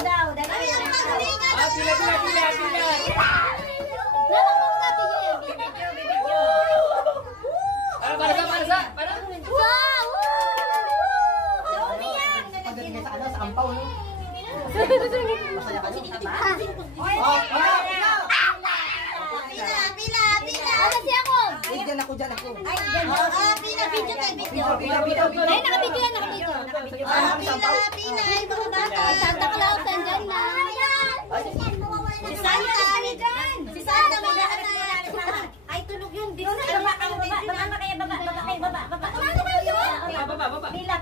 daw. Dali. Pila. Pagdating sa ano, sa ampaw, no? Masaya kayo. Pila. Ano siya ako? Ay, dyan ako. Pila. Video tayo. Ay, nakabidyo yan. Pila. Ay, mga bata. Santa Claus, andyan na. Si Santa, Si Santa, ay, tulog yun. Baba kayo. Pila.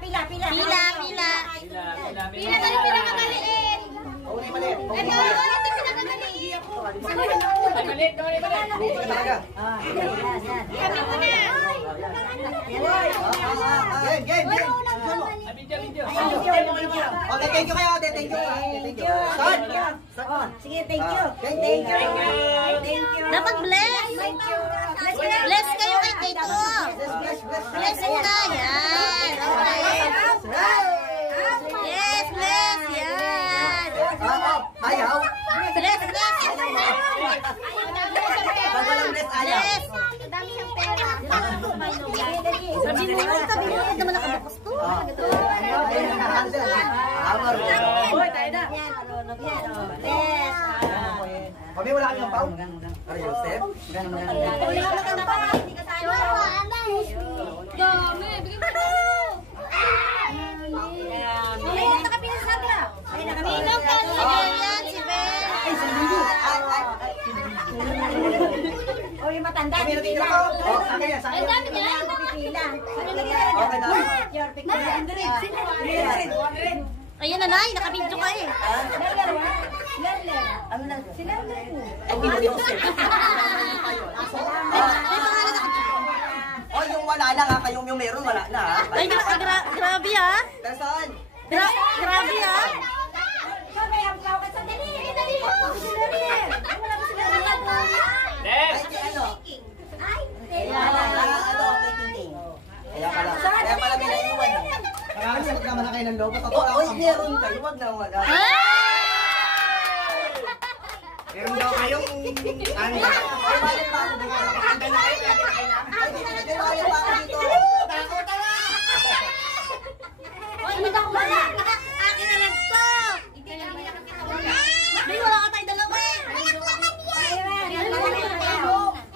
Pila tayo pinakagaliin. Oo, na yung maliit. Ito pinakagaliin. Maliit. Kami muna. Game. Video. Okay, thank you kayo. Thank you. Start. Sige, thank you. Thank you. Dapat bless. Bless kayo kay Tito. Bless muna. Yan. Yes, bless. Yan. Ayaw. Bless. Pag walang bless, ayaw. Bless. Dami siyang pera. Sabi mo, naman nakabukos to. Boy, tayo na. Bless. Kami wala kami ng pao. Are you Steph? Dami, bigyan mo na. Ay, nakapila sa kabila. Ay, nakapila ka. Yan, si Ben. Ay, sa linggo. O, yung matanda. Kami natitira ko. Akin yan, sa akin. Ang dami niya. Pipila. Okay na. Your picture. Ayan na, Nay. Nakabidyo ka eh. Ano na? Ay, Oh, yung wala na nga, kayong yung meron, wala na ha? Ay, grabe ah. Pero saan? Grabe ah. Yes. Ay, ano? Ayan. Ano, okay, tingting. Kaya pala may naiwan. Marami siya naman na kayo ng lobo. Oy, meron kayo, wag na wala. Meron daw kayong ano? Ay, balik pa ako dito. Pakanda na kayo, lagi na kayo namin. Ay, balik pa ako dito. Oy, hindi ako wala. Akin na lang to. May wala ka tayo dalawa eh.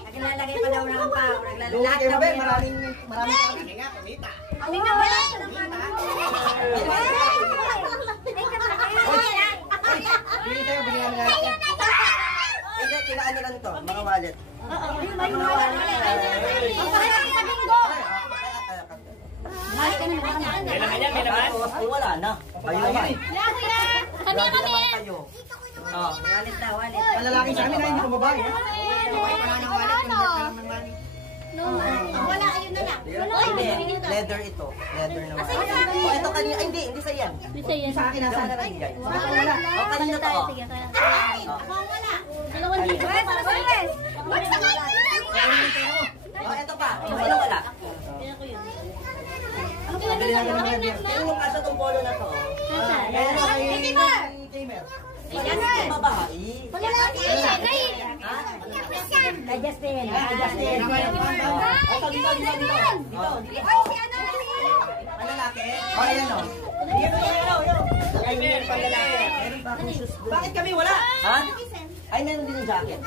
Naglalagay pa daw ng pao. Luwi kayo ba? Maraming kami nga, kumita. Hindi na wala. Bili tayo, bili namin natin. Ay, kailangan lang ito, mga wallet. May wallet. Ang pakita sa bingo. May laman yan. Ay, wala na. Kayo naman. Kami. Kayo. Wallet daw, wallet. Malalaki sa amin na hindi kong babae. Wala, ayun na lang. Hindi, leather ito. Leather naman. Oh, ito kanina. Ay, hindi sa yan. Sa akin na sana rin, guys. Wala. Oh, kanina to. Dalawang dito. Oh, ito pa. Wala, wala. Dali na naman yung leather. Pero yung kaso itong polo na to. Kaya na kay Gamer. Ayan na. Babae. Kay Justin. Ay, dito. Malalaki? Oh, ayan o. Gamer, panlalaki. Bakit kami wala? Ha? Ay, meron din yung jacket.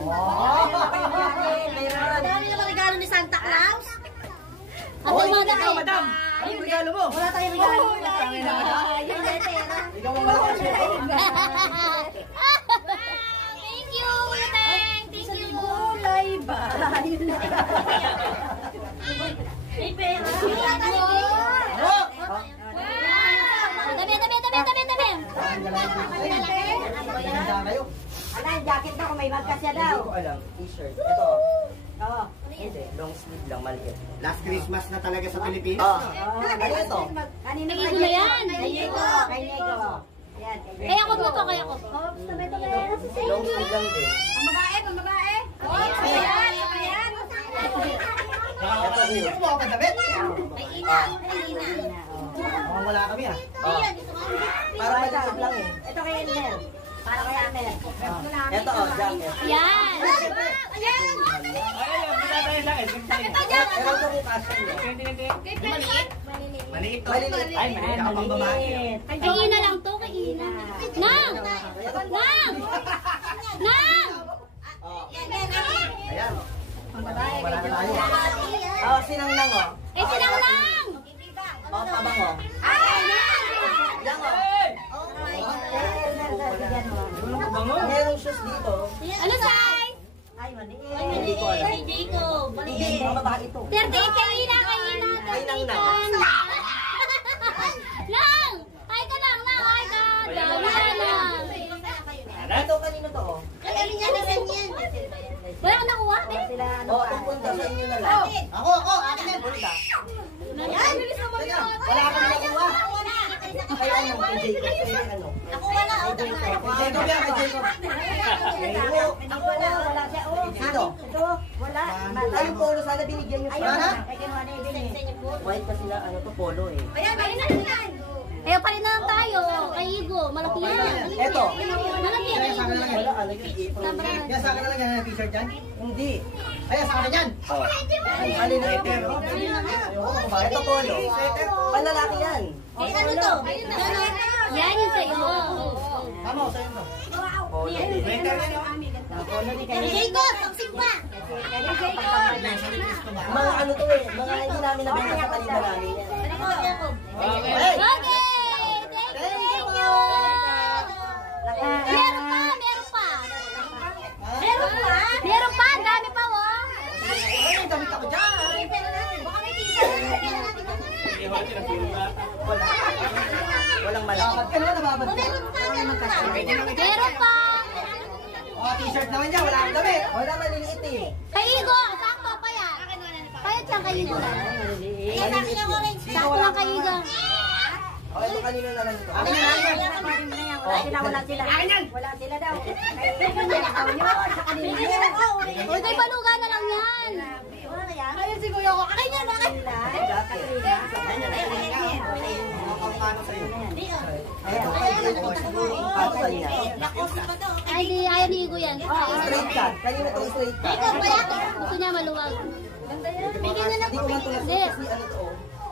Oh! Ang dami naman regalo ni Santa Claus. At ang mga ikaw, madam. Ano yung regalo mo? wala tayong regalo. Yung ikaw ang malakas. Thank you, Uteng. Thank you. Gulay ba? Ay, pera. Oh! Tabi. Ganda kayo. Ala, jacket na kung may bag siya daw. Hindi ko alam. T-shirt. Ito. Oo. Hindi. Long sleeve lang. Maliit. Last Christmas na talaga sa Pilipinas. Oh. Ano ito? Kanina ko na yan. Kay Nego. Yan. Kaya ko to, kaya ko. Long sleeve lang din. Ang babae. Ayan. Ito. Gusto mo ako pandamit? Ay, ina. Ay, ina. Mukhang wala kami ah. Ayan, gusto ko. Para maliit lang eh. Ito kay Enel. Para kay Amel. Ito jacket. Yan. Ayan. Ay, pinatay sa akin. Ito dyan. Pero ito yung kasya niya. Maliit. Maliit to. Maliliit. Ay, maliit. Kaya pang babae. Kay ina lang to, kay ina. Nang! Nang! Nang! Ayan. Wala na tayo. Oh, sinang oh. Eh, sinang lang! Oh, tabang oh. Ay, nang! Yan oh. Bango. Merong shoes dito. Ano size? Ay, maliit. Ay, maliit. Kay Jacob. Hindi, mga babae ito. 38 kay ina, kay ina. Ay, nang na. Lang! Ay ka lang, lang! Ay ka! Dami na lang! Ito, kanino to oh? Wala kang nakuha? Sila ano Oh, pa. itong punta sa inyo na lang. Ako, akin yan. Punta. Yan! Teka, wala kang nakuha. Kay ano, kay Jacob. Kay ano? Ako wala. Kay Jacob yan, kay Jacob. Ako wala siya. Oh, Sino? ito, wala. Ay, yung polo, sana binigyan nyo Ayun sila. na. Kay kinuha na ibili. White pa sila, ano to, polo eh. Eh, pa rin na lang tayo. Kay Igo. Malaki yan. Eto. Malaki yan. Sa akin na lang yan. Wala, ano yung Yan, sa akin na lang yan. T-shirt yan. Hindi. Ayan, sa akin yan. Oh. Ay, maliliit yan. Ito polo. Panlalaki yan. Eh, ano to? Yan yung sa'yo. Tama ko sa'yo to. Polo. Winter yan oh. Kay Jacob, toxic pa. Mga ano to eh. Mga hindi namin nabenta sa kanila namin yan. Okay. Hey! Okay! Thank you! Meron pa, meron pa. Meron pa? Meron pa, ang dami pa, oh. Ay, damit ako dyan. Wala. Walang malaki. Ba't ka naman nababad ka? Meron pa. Oh, t-shirt naman dyan. Wala akong damit. Wala maliliit eh. Kay Igo, sakto pa yan. Payat siyang kay Igo. Sakto lang kay Igo. Oh, ito kanino na lang ito. Akin na lang yan. Wala sila. Wala sila daw. Ikaw yun. Sa kanila yun. Uy, kay Baluga na lang yan. Ayun si Kuya ko. Akin yan, akin. Paano sa'yo? Ito kanino siguro yung pasa niya. Ay, di, ayaw ni Igo yan. Straight cut. Kanino to straight cut? Gusto niya maluwag. Hindi ko man tulad Hindi. kasi ano to.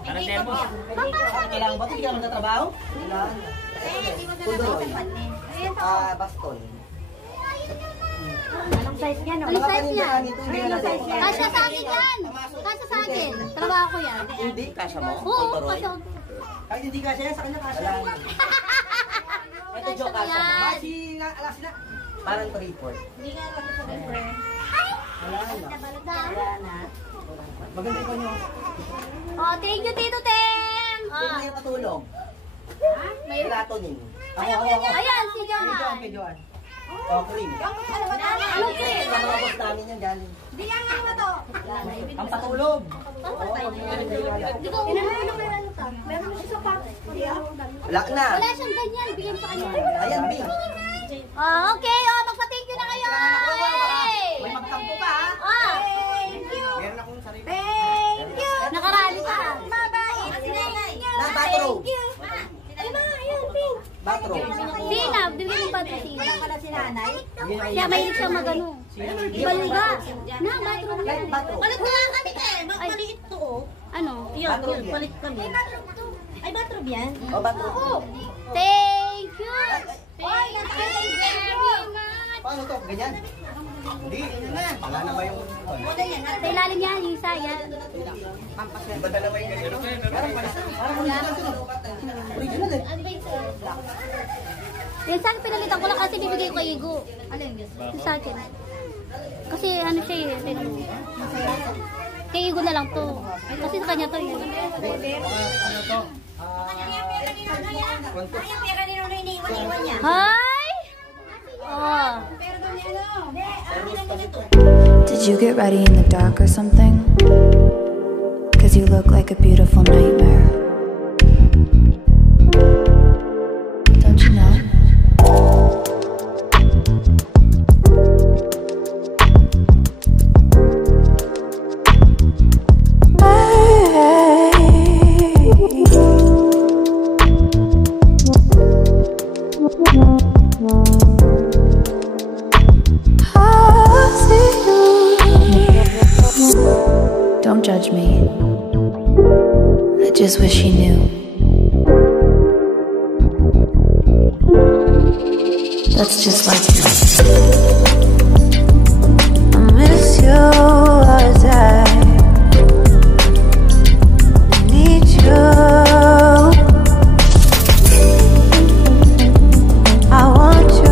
Ano tempo? Kailangan ba ito? Hindi ka magtatrabaho? Kailangan. Kuduroy. Baston. Anong size niya, no? Anong size niya? Hindi na size niya. Kasya sa akin yan. Kasya sa akin. Trabaho ko yan. Hindi, kasya mo. Oo, Kuduroy. kasya. Kahit hindi ka siya, sa kanya ka siya. Ito Jo, kasya mo. Si alas na. Parang 3-4. Wala na. Maganda ko niyo. Oh, thank you, Tito Tem. Sino na yung katulog? May... Melatonin. Ayan, si Johan. Kay Joan. O, cream. Anong cream? Sa mga boss namin yan galing. Ang patulog. Di ko Wala na. Wala siyang ganyan. Bigyan sa kanya. Ayan, B. Okay, magpa-thank you na kayo. May magtampo pa ha. Meron akong sarili. Nakarali ka. Na, bathrobe. Bathrobe. Sina, bibigyan ng bathrobe si Ina. Wala si nanay. Siya mahilig siya magano. Baluga. Na, bathrobe yan. Bathrobe. Palit na lang kami eh. Maliit to oh. Ano? Bathrobe yan. Palit kami. Ay, bathrobe yan. O, bathrobe. Thank you. Thank you very much. Paano to? Ganyan? Hindi. Wala na ba yung... Sa ilalim yan, yung isa yan. Iba dala ba yung ganyan? Meron pa isa. Parang original to. Original eh. Yung sa akin pinalitan ko lang kasi bibigay ko Igo. Ano yung yung sa akin? Kasi ano siya eh. Kay Igo na lang to. Kasi sa kanya to yun. Ano to? Hi! Oh. Did you get ready in the dark or something? 'Cause you look like a beautiful nightmare. Don't you know? Don't judge me. I just wish he knew. That's just like you. I miss you as I need you. I want you.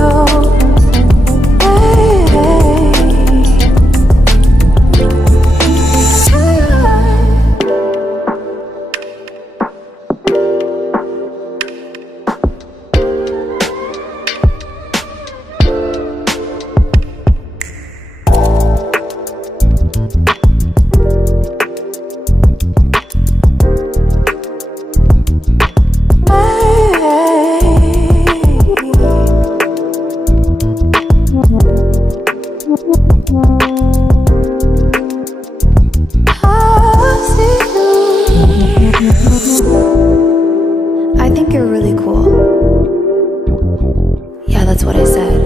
I think you're really cool. Yeah, that's what I said.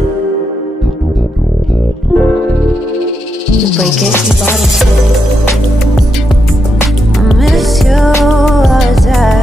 You break it, you bought it. I miss you as I